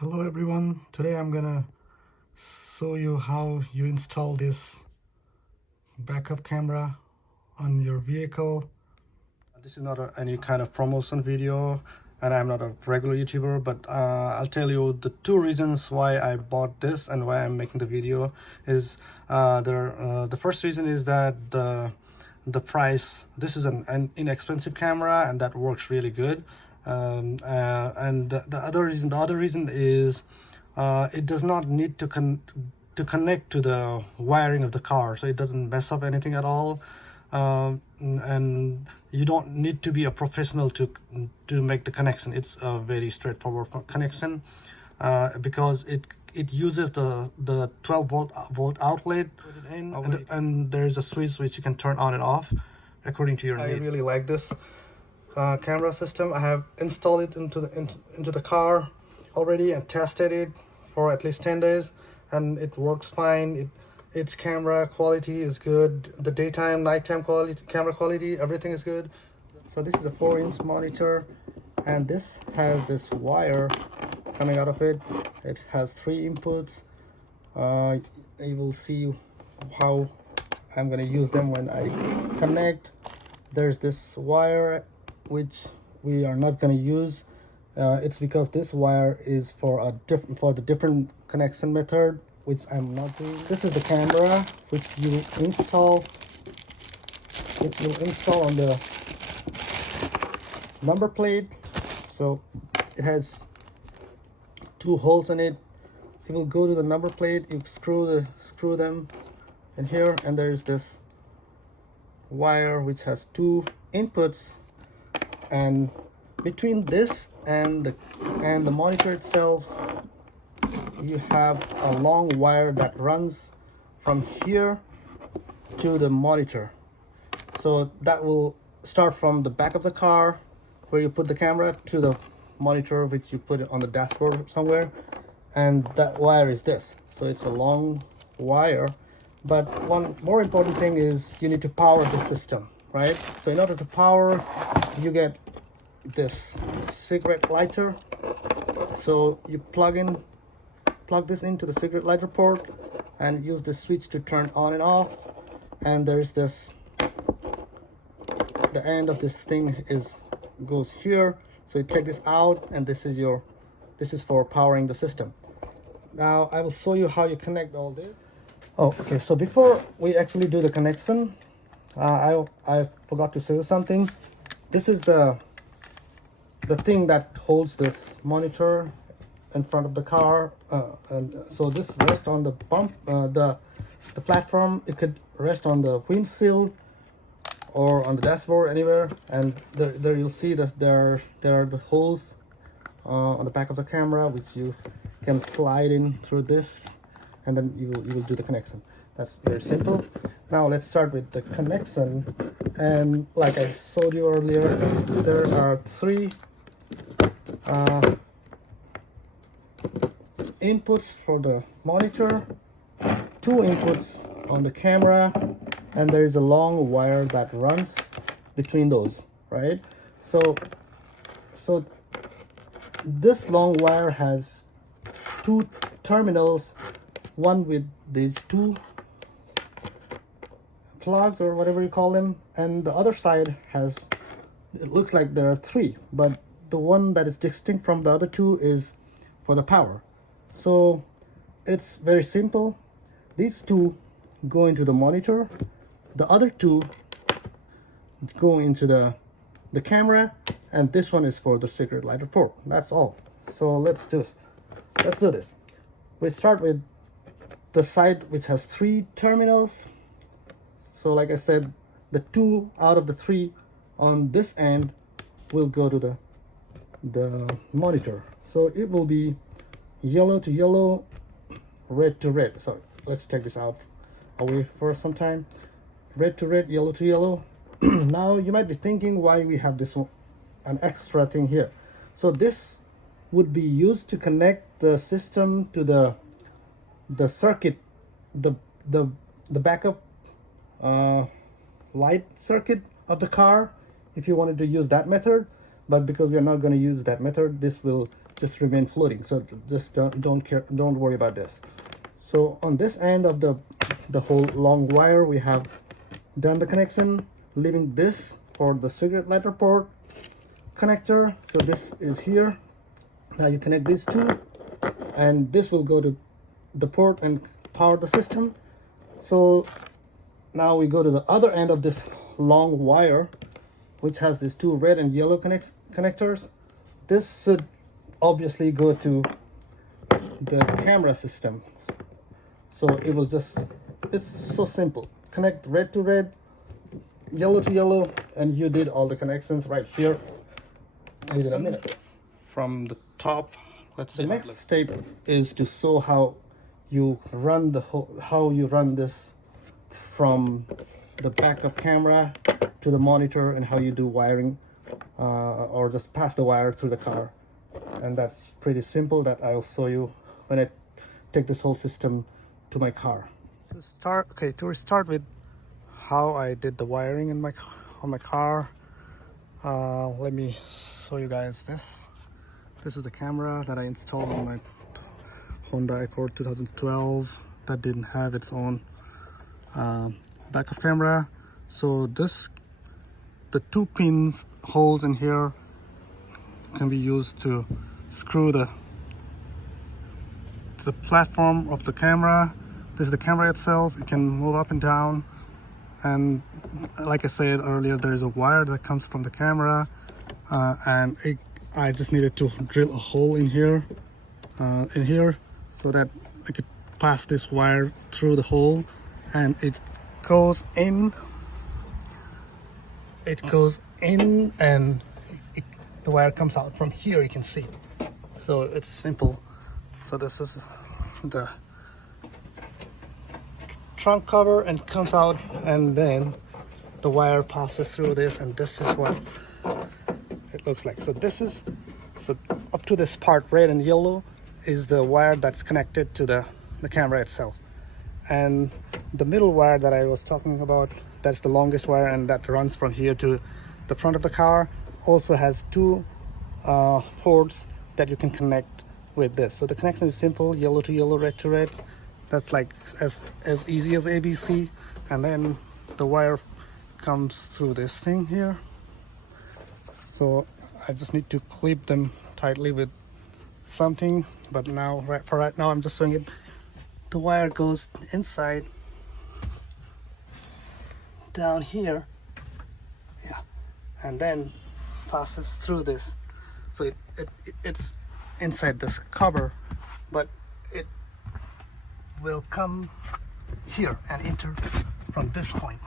Hello everyone, today I'm gonna show you how you install this backup camera on your vehicle. This is not any kind of promotion video and I'm not a regular YouTuber, but I'll tell you the two reasons why I bought this and why I'm making the video is the first reason is that the price. This is an inexpensive camera and that works really good. And the other reason is it does not need to connect to the wiring of the car, so it doesn't mess up anything at all. And you don't need to be a professional to make the connection. It's a very straightforward connection because it uses the 12 volt outlet, and there's a switch which you can turn on and off according to your need. I really like this camera system. I have installed it into the car already and tested it for at least 10 days and it works fine. Its camera quality is good. The daytime, nighttime quality, camera quality, everything is good. So this is a 4-inch monitor and this has this wire coming out of it. It has 3 inputs. You will see how I'm going to use them when I connect. There's this wire which we are not going to use. It's because this wire is for the different connection method, which I'm not doing. This is the camera which you install on the number plate. So it has 2 holes in it. You will go to the number plate, you screw them in here, and there's this wire which has 2 inputs, and between this and the monitor itself you have a long wire that runs from here to the monitor. So that will start from the back of the car where you put the camera to the monitor which you put it on the dashboard somewhere, and that wire is this. So it's a long wire. But one more important thing is you need to power the system, right? So in order to power, you get this cigarette lighter. So you plug this into the cigarette lighter port and use the switch to turn on and off. And there's this, the end of this thing goes here. So you take this out and this is for powering the system. Now I will show you how you connect all this. Oh, okay, so before we actually do the connection, I forgot to show you something. This is the thing that holds this monitor in front of the car, and so this rests on the bump, the platform. It could rest on the windshield or on the dashboard, anywhere. And there you'll see that there are the holes on the back of the camera which you can slide in through this, and then you will do the connection. That's very simple. Now let's start with the connection. And like I showed you earlier, there are 3 inputs for the monitor, 2 inputs on the camera, and there is a long wire that runs between those, right? So this long wire has 2 terminals, one with these 2 plugs or whatever you call them, and the other side has, it looks like there are 3, but the one that is distinct from the other 2 is for the power. So it's very simple. These 2 go into the monitor, the other 2 go into the camera, and this one is for the cigarette lighter port. That's all. So let's do this. We start with the side which has 3 terminals. So like I said, the 2 out of the 3 on this end will go to the monitor. So it will be yellow to yellow, red to red. So let's take this out away for some time. Red to red, yellow to yellow. Now you might be thinking why we have this one, an extra thing here. So this would be used to connect the system to the circuit, the backup light circuit of the car, if you wanted to use that method. But because we are not going to use that method, this will just remain floating. So just don't worry about this. So on this end of the whole long wire, we have done the connection, leaving this for the cigarette lighter port connector. So this is here. Now you connect these two, and this will go to the port and power the system. So now we go to the other end of this long wire, which has these two red and yellow connectors. This should obviously go to the camera system. So it will just, it's so simple. Connect red to red, yellow to yellow, and you did all the connections right here within a minute. From the top, let's see. The next step is to show how you run this from the back of camera to the monitor, and how you do wiring, or just pass the wire through the car. And that's pretty simple. That I'll show you when I take this whole system to my car. To start with how I did the wiring on my car. Let me show you guys this. This is the camera that I installed on my Honda Accord 2012 that didn't have its own backup camera. So the two pin holes in here can be used to screw the platform of the camera. This is the camera itself. It can move up and down, and like I said earlier, there's a wire that comes from the camera, and I just needed to drill a hole in here so that I could pass this wire through the hole, and it goes in and the wire comes out from here, you can see. So it's simple. So this is the trunk cover and comes out, and then the wire passes through this, and this is what it looks like. So up to this part, red and yellow, is the wire that's connected to the camera itself. And the middle wire that I was talking about, that's the longest wire, and that runs from here to the front of the car, also has two ports that you can connect with this. So the connection is simple: yellow to yellow, red to red. That's like as easy as ABC. And then the wire comes through this thing here. So I just need to clip them tightly with something, but now right now I'm just showing it. The wire goes inside down here, yeah, and then passes through this. So it's inside this cover, but it will come here and enter from this point.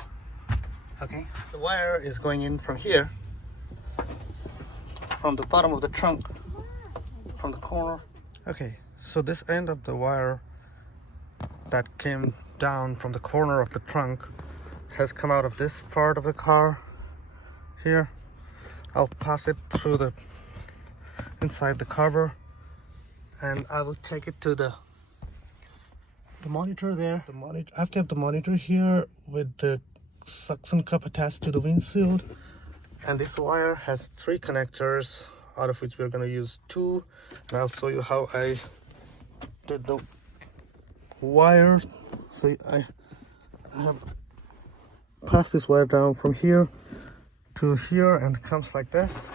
Okay, the wire is going in from here, from the bottom of the trunk, from the corner. Okay, so this end of the wire that came down from the corner of the trunk has come out of this part of the car here. I'll pass it through the inside the cover, and I will take it to the monitor there. I've kept the monitor here with the suction cup attached to the windshield, and this wire has 3 connectors, out of which we're going to use 2, and I'll show you how I did the wire. So I have passed this wire down from here to here, and it comes like this.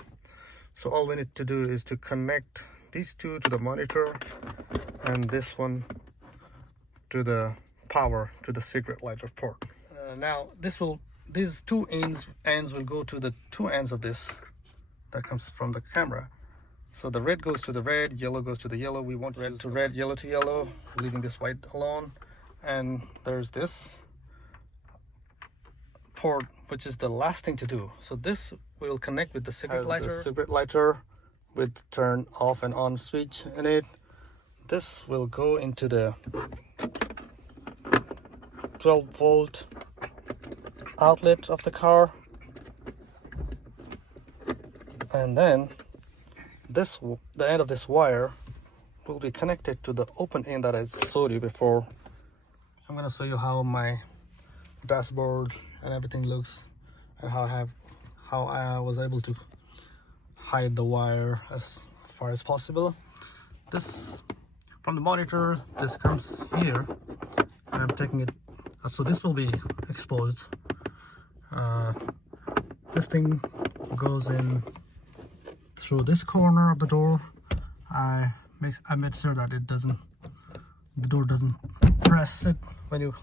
So all we need to do is to connect these 2 to the monitor, and this one to the power, to the cigarette lighter port. Now these 2 ends will go to the 2 ends of this that comes from the camera. So the red goes to the red, yellow goes to the yellow. We want red to red, yellow to yellow, leaving this white alone. And there's this port, which is the last thing to do. So this will connect with the cigarette lighter. The cigarette lighter with turn off and on switch in it. This will go into the 12-volt outlet of the car, and then the end of this wire will be connected to the open end that I showed you before. I'm gonna show you how my dashboard and everything looks, and how I was able to hide the wire as far as possible. this from the monitor, this comes here, and I'm taking it, so this will be exposed. This thing goes in through this corner of the door. I made sure that the door doesn't press it when you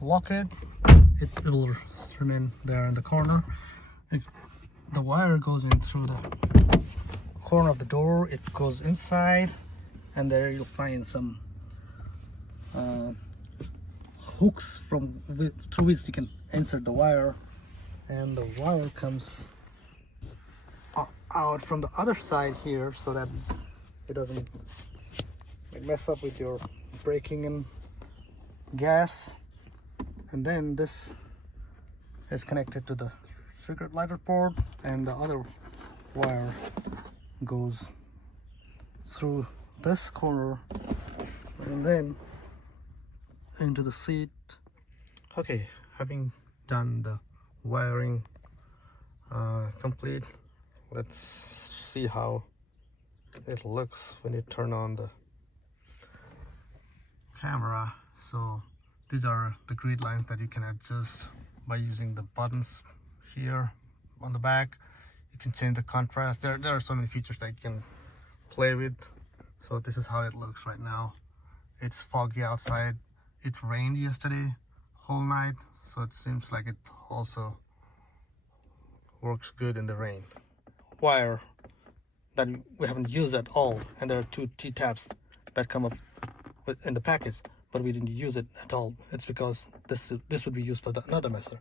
lock it. It'll remain there in the corner. The wire goes in through the corner of the door. It goes inside, and there you'll find some hooks through which you can insert the wire, and the wire comes out from the other side here so that it doesn't mess up with your braking and gas. And then this is connected to the cigarette lighter port, and the other wire goes through this corner and then into the seat. Okay, having done the wiring complete, let's see how it looks when you turn on the camera. So these are the grid lines that you can adjust by using the buttons here on the back. You can change the contrast. There are so many features that you can play with. So this is how it looks right now. It's foggy outside. It rained yesterday whole night, so it seems like it also works good in the rain. Wire that we haven't used at all, and there are 2 T-tabs that come up in the package, but we didn't use it at all. It's because this would be used for another method.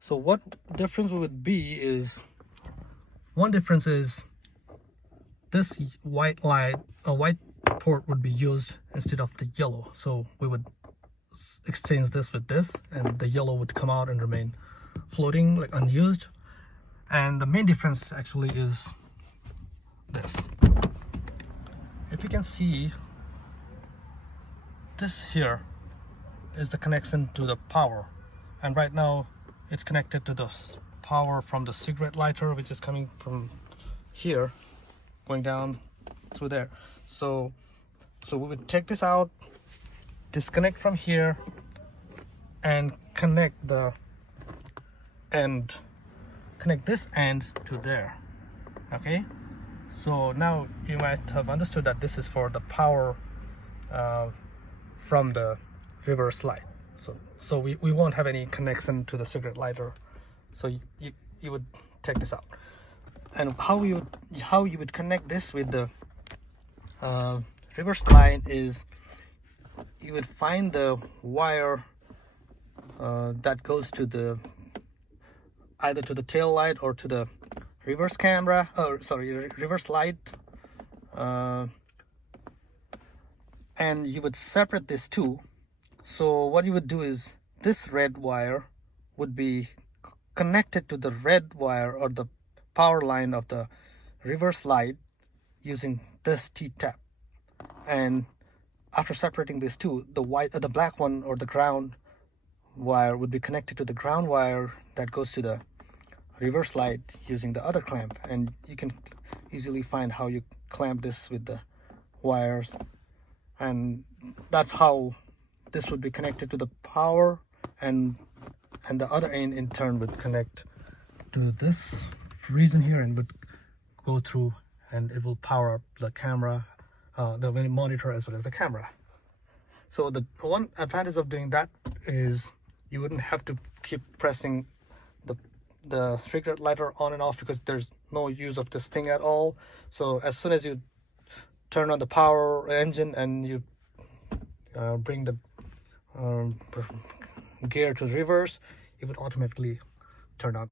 So what difference would be is, one difference is this white port would be used instead of the yellow. So we would exchange this with this, and the yellow would come out and remain floating, like unused. And the main difference actually is this. If you can see, this here is the connection to the power, and right now it's connected to the power from the cigarette lighter, which is coming from here going down through there. So we would take this out, disconnect from here, and connect this end to there. Okay, so now you might have understood that this is for the power from the reverse light. So we won't have any connection to the cigarette lighter. So you would take this out. And how you would connect this with the reverse light is, you would find the wire that goes to either to the tail light or to the reverse camera, reverse light, and you would separate these two. So what you would do is, this red wire would be connected to the red wire or the power line of the reverse light using this T-tab. And after separating these two, the black one or the ground wire would be connected to the ground wire that goes to the reverse light using the other clamp. And you can easily find how you clamp this with the wires, and that's how this would be connected to the power, and the other end in turn would connect to this region here and would go through, and it will power up the camera, the monitor, as well as the camera. So the one advantage of doing that is you wouldn't have to keep pressing the cigarette lighter on and off, because there's no use of this thing at all. So as soon as you turn on the power engine and you bring the gear to reverse, it would automatically turn on.